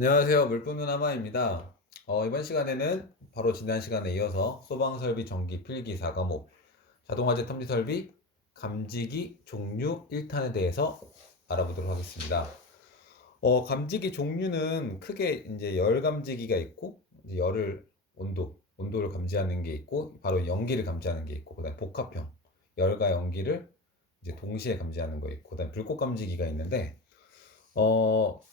안녕하세요. 물뿜는 하마입니다. 이번 시간에는 바로 지난 시간에 이어서 소방설비 전기 필기 4과목 자동화재 탐지 설비 감지기 종류 1탄에 대해서 알아보도록 하겠습니다. 감지기 종류는 크게 이제 열 감지기가 있고, 이제 온도를 감지하는 게 있고, 바로 연기를 감지하는 게 있고, 그다음에 복합형 열과 연기를 이제 동시에 감지하는 거 있고, 그다음에 불꽃 감지기가 있는데, 어,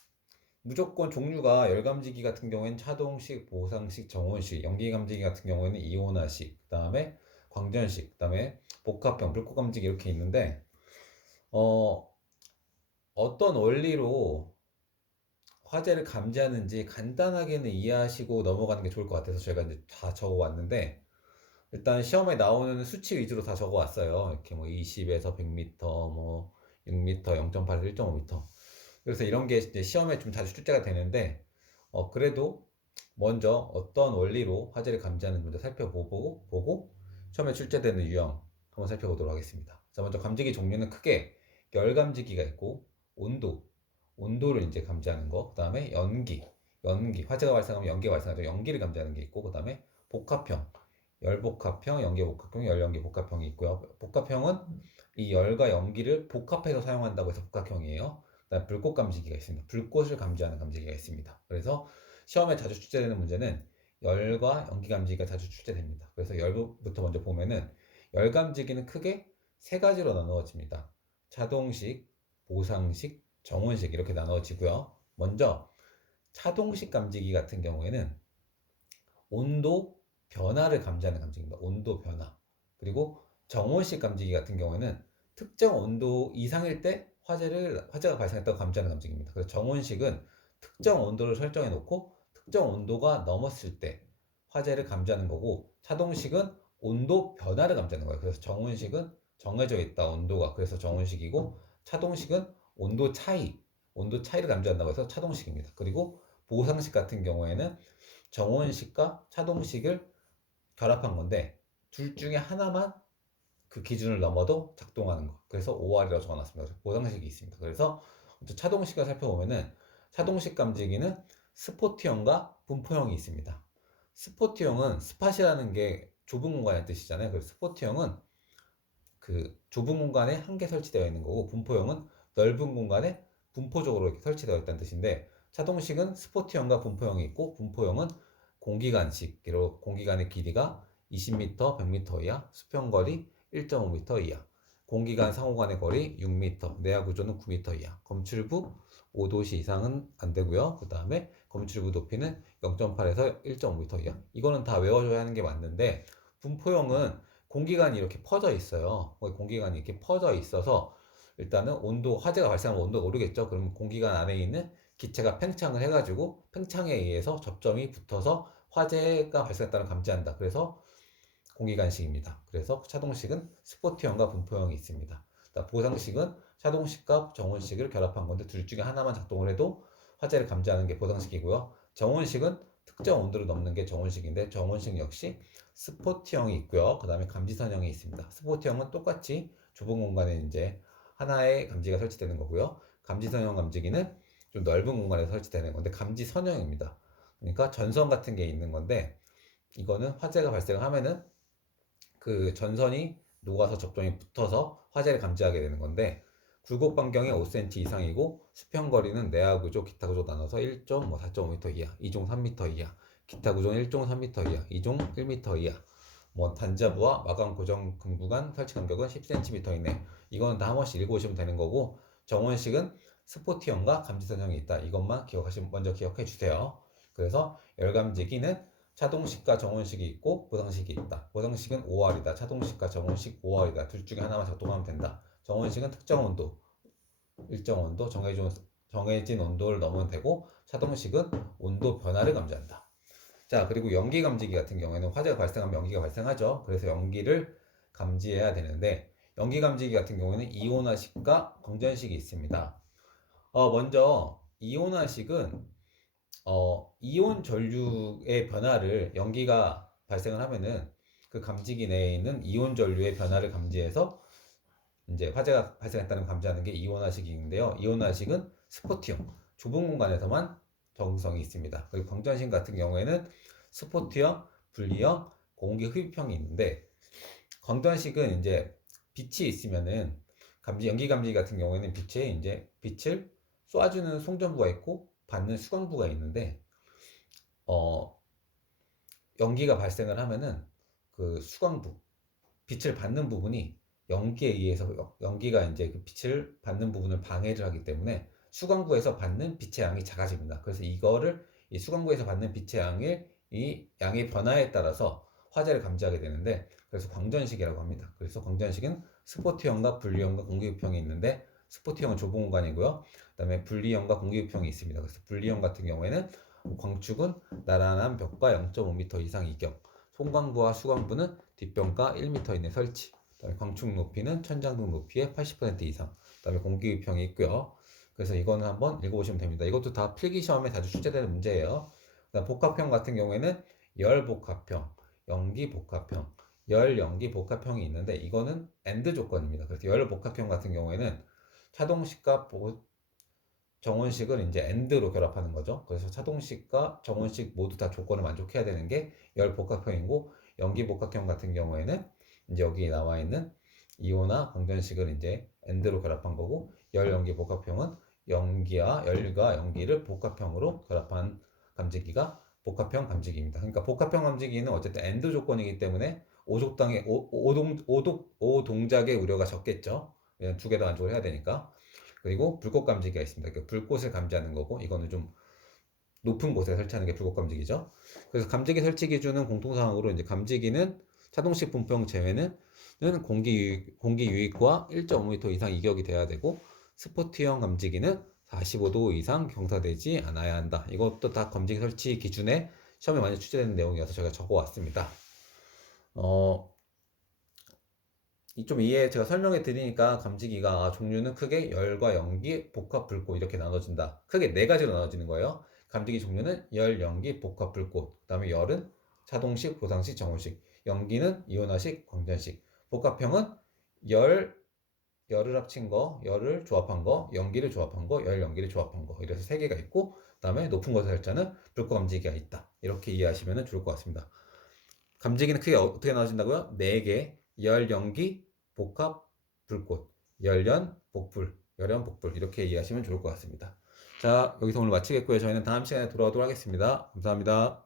무조건 종류가 열감지기 같은 경우에는 차동식, 보상식, 정온식, 연기감지기 같은 경우에는 이온화식, 그 다음에 광전식, 그 다음에 복합형, 불꽃감지기 이렇게 있는데, 어, 어떤 원리로 화재를 감지하는지 간단하게는 이해하시고 넘어가는 게 좋을 것 같아서 제가 이제 다 적어 왔는데, 일단 시험에 나오는 수치 위주로 다 적어 왔어요. 이렇게 뭐 20에서 100m, 뭐 6m, 0.8에서 1.5m. 그래서 이런 게 이제 시험에 좀 자주 출제가 되는데, 그래도 먼저 어떤 원리로 화재를 감지하는지 먼저 살펴보고, 처음에 출제되는 유형 한번 살펴보도록 하겠습니다. 자, 먼저 감지기 종류는 크게 열 감지기가 있고, 온도를 이제 감지하는 거, 그 다음에 화재가 발생하면 연기가 발생하죠. 연기를 감지하는 게 있고, 그 다음에 복합형, 열복합형, 연기복합형, 열연기복합형이 있고요. 복합형은 이 열과 연기를 복합해서 사용한다고 해서 복합형이에요. 그다음에 불꽃 감지기가 있습니다. 불꽃을 감지하는 감지기가 있습니다. 그래서 시험에 자주 출제되는 문제는 열과 연기 감지기가 자주 출제됩니다. 그래서 열부터 먼저 보면은 열 감지기는 크게 세 가지로 나누어집니다. 차동식, 보상식, 정온식 이렇게 나누어지고요. 먼저 차동식 감지기 같은 경우에는 온도 변화를 감지하는 감지기입니다. 온도 변화. 그리고 정온식 감지기 같은 경우에는 특정 온도 이상일 때 화재가 발생했다고 감지하는 감지기입니다. 그래서 정온식은 특정 온도를 설정해 놓고 특정 온도가 넘었을 때 화재를 감지하는 거고, 차동식은 온도 변화를 감지하는 거예요. 그래서 정온식은 정해져 있다 온도가, 그래서 정온식이고, 차동식은 온도 차이를 감지한다고 해서 차동식입니다. 그리고 보상식 같은 경우에는 정원식과 차동식을 결합한 건데, 둘 중에 하나만 그 기준을 넘어도 작동하는 거. 그래서 OR이라고 적어놨습니다. 보상식이 있습니다. 그래서 차동식을 살펴보면은 차동식 감지기는 스포트형과 분포형이 있습니다. 스포트형은 스팟이라는 게 좁은 공간의 뜻이잖아요. 그래서 스포트형은 그 좁은 공간에 한 개 설치되어 있는 거고, 분포형은 넓은 공간에 분포적으로 이렇게 설치되어 있다는 뜻인데, 차동식은 스포트형과 분포형이 있고, 분포형은 공기관식으로 공기관의 길이가 20m, 100m 이하, 수평거리 1.5m 이하, 공기관 상호간의 거리 6m, 내야 구조는 9m 이하, 검출부 5도시 이상은 안 되고요. 그 다음에 검출부 높이는 0.8에서 1.5m 이하. 이거는 다 외워줘야 하는 게 맞는데, 분포형은 공기관이 이렇게 퍼져 있어요. 공기관이 이렇게 퍼져 있어서 일단은 화재가 발생하면 온도가 오르겠죠. 그러면 공기관 안에 있는 기체가 팽창을 해가지고 팽창에 의해서 접점이 붙어서 화재가 발생했다는 감지한다. 그래서 공기관식입니다. 그래서 차동식은 스포트형과 분포형이 있습니다. 보상식은 차동식과 정온식을 결합한 건데, 둘 중에 하나만 작동을 해도 화재를 감지하는 게 보상식이고요. 정온식은 특정 온도를 넘는 게 정온식인데, 정온식 역시 스포트형이 있고요. 그 다음에 감지선형이 있습니다. 스포트형은 똑같이 좁은 공간에 이제 하나의 감지가 설치되는 거고요. 감지선형 감지기는 좀 넓은 공간에 설치되는 건데, 감지선형입니다. 그러니까 전선 같은 게 있는 건데, 이거는 화재가 발생하면은 그 전선이 녹아서 접종이 붙어서 화재를 감지하게 되는 건데, 굴곡 반경이 5cm 이상이고, 수평거리는 내야 구조, 기타 구조 나눠서 1종 4.5m 이하, 2종 3m 이하, 기타 구조는 1종 3m 이하, 2종 1m 이하, 단자부와 마감 고정 금구간 설치 간격은 10cm 이내. 이거는 다 한 번씩 읽어오시면 되는 거고, 정원식은 스포트형과 감지선형이 있다. 이것만 먼저 기억해 주세요. 그래서 열감지기는 차동식과 정온식이 있고 보상식이 있다. 보상식은 5R이다. 차동식과 정온식 5R이다. 둘 중에 하나만 작동하면 된다. 정온식은 특정 온도, 일정 온도, 정해진 온도를 넘으면 되고, 차동식은 온도 변화를 감지한다. 자, 그리고 연기 감지기 같은 경우에는 화재가 발생하면 연기가 발생하죠. 그래서 연기를 감지해야 되는데, 연기 감지기 같은 경우에는 이온화식과 광전식이 있습니다. 먼저 이온화식은 이온 전류의 변화를, 연기가 발생을 하면은 그 감지기 내에 있는 이온 전류의 변화를 감지해서 이제 화재가 발생했다는 걸 감지하는 게 이온화식인데요. 이온화식은 스포트형, 좁은 공간에서만 적응성이 있습니다. 그리고 광전식 같은 경우에는 스포트형, 분리형, 공기 흡입형이 있는데 광전식은 이제 빛이 있으면은 연기 감지기 같은 경우에는 빛에 이제 빛을 쏴주는 송전부가 있고 받는 수광부가 있는데 어, 연기가 발생을 하면은 그 수광부 빛을 받는 부분이 연기에 의해서 연기가 이제 그 빛을 받는 부분을 방해를 하기 때문에 수광부에서 받는 빛의 양이 작아집니다. 그래서 이거를 이 수광부에서 받는 빛의 양을 이 양의 변화에 따라서 화재를 감지하게 되는데 그래서 광전식이라고 합니다. 그래서 광전식은 스포트형과 분리형과 공기흡형이 있는데 스포트형은 좁은 공간이고요. 그다음에 분리형과 공기흡형이 있습니다. 그래서 분리형 같은 경우에는 광축은 나란한 벽과 0.5m 이상 이격, 송광부와 수광부는 뒷변가 1m 이내 설치, 그다음에 광축 높이는 천장등 높이의 80% 이상, 그다음에 공기흡형이 있고요. 그래서 이거는 한번 읽어보시면 됩니다. 이것도 다 필기 시험에 자주 출제되는 문제예요. 그다음 복합형 같은 경우에는 열복합형, 연기복합형, 열연기복합형이 있는데 이거는 AND 조건입니다. 그래서 열복합형 같은 경우에는 차동식과 정원식을 이제 AND로 결합하는 거죠. 그래서 차동식과 정원식 모두 다 조건을 만족해야 되는 게 열복합형이고 연기복합형 같은 경우에는 이제 여기 나와 있는 이온화 광전식을 이제 AND로 결합한 거고 열연기복합형은 연기와 열과 연기를 복합형으로 결합한 감지기가 복합형 감지기입니다. 그러니까 복합형 감지기는 어쨌든 AND 조건이기 때문에 오동작의 우려가 적겠죠. 두 개 다 만족을 해야 되니까. 그리고 불꽃 감지기가 있습니다. 그러니까 불꽃을 감지하는 거고 이거는 좀 높은 곳에 설치하는 게 불꽃 감지기죠. 그래서 감지기 설치 기준은 공통사항으로 이제 감지기는 차동식 분포형 제외는 공기 유입과 1.5m 이상 이격이 돼야 되고 스포트형 감지기는 45도 이상 경사되지 않아야 한다. 이것도 다 감지기 설치 기준에 시험에 많이 출제되는 내용이어서 제가 적어왔습니다. 좀 이해 제가 설명해 드리니까 감지기가 종류는 크게 열과 연기, 복합, 불꽃 이렇게 나눠진다. 크게 네 가지로 나눠지는 거예요. 감지기 종류는 열, 연기, 복합, 불꽃. 그다음에 열은 차동식, 보상식, 정원식. 연기는 이온화식, 광전식. 복합형은 열을 합친 거, 열을 조합한 거, 연기를 조합한 거, 열, 연기를 조합한 거. 이래서 세 개가 있고 그다음에 높은 곳에 설치하는 불꽃 감지기가 있다. 이렇게 이해하시면 좋을 것 같습니다. 감지기는 크게 어떻게 나눠진다고요? 네 개. 열, 연기, 복합, 불꽃, 열연, 복불, 열연, 복불 이렇게 이해하시면 좋을 것 같습니다. 자, 여기서 오늘 마치겠고요. 저희는 다음 시간에 돌아오도록 하겠습니다. 감사합니다.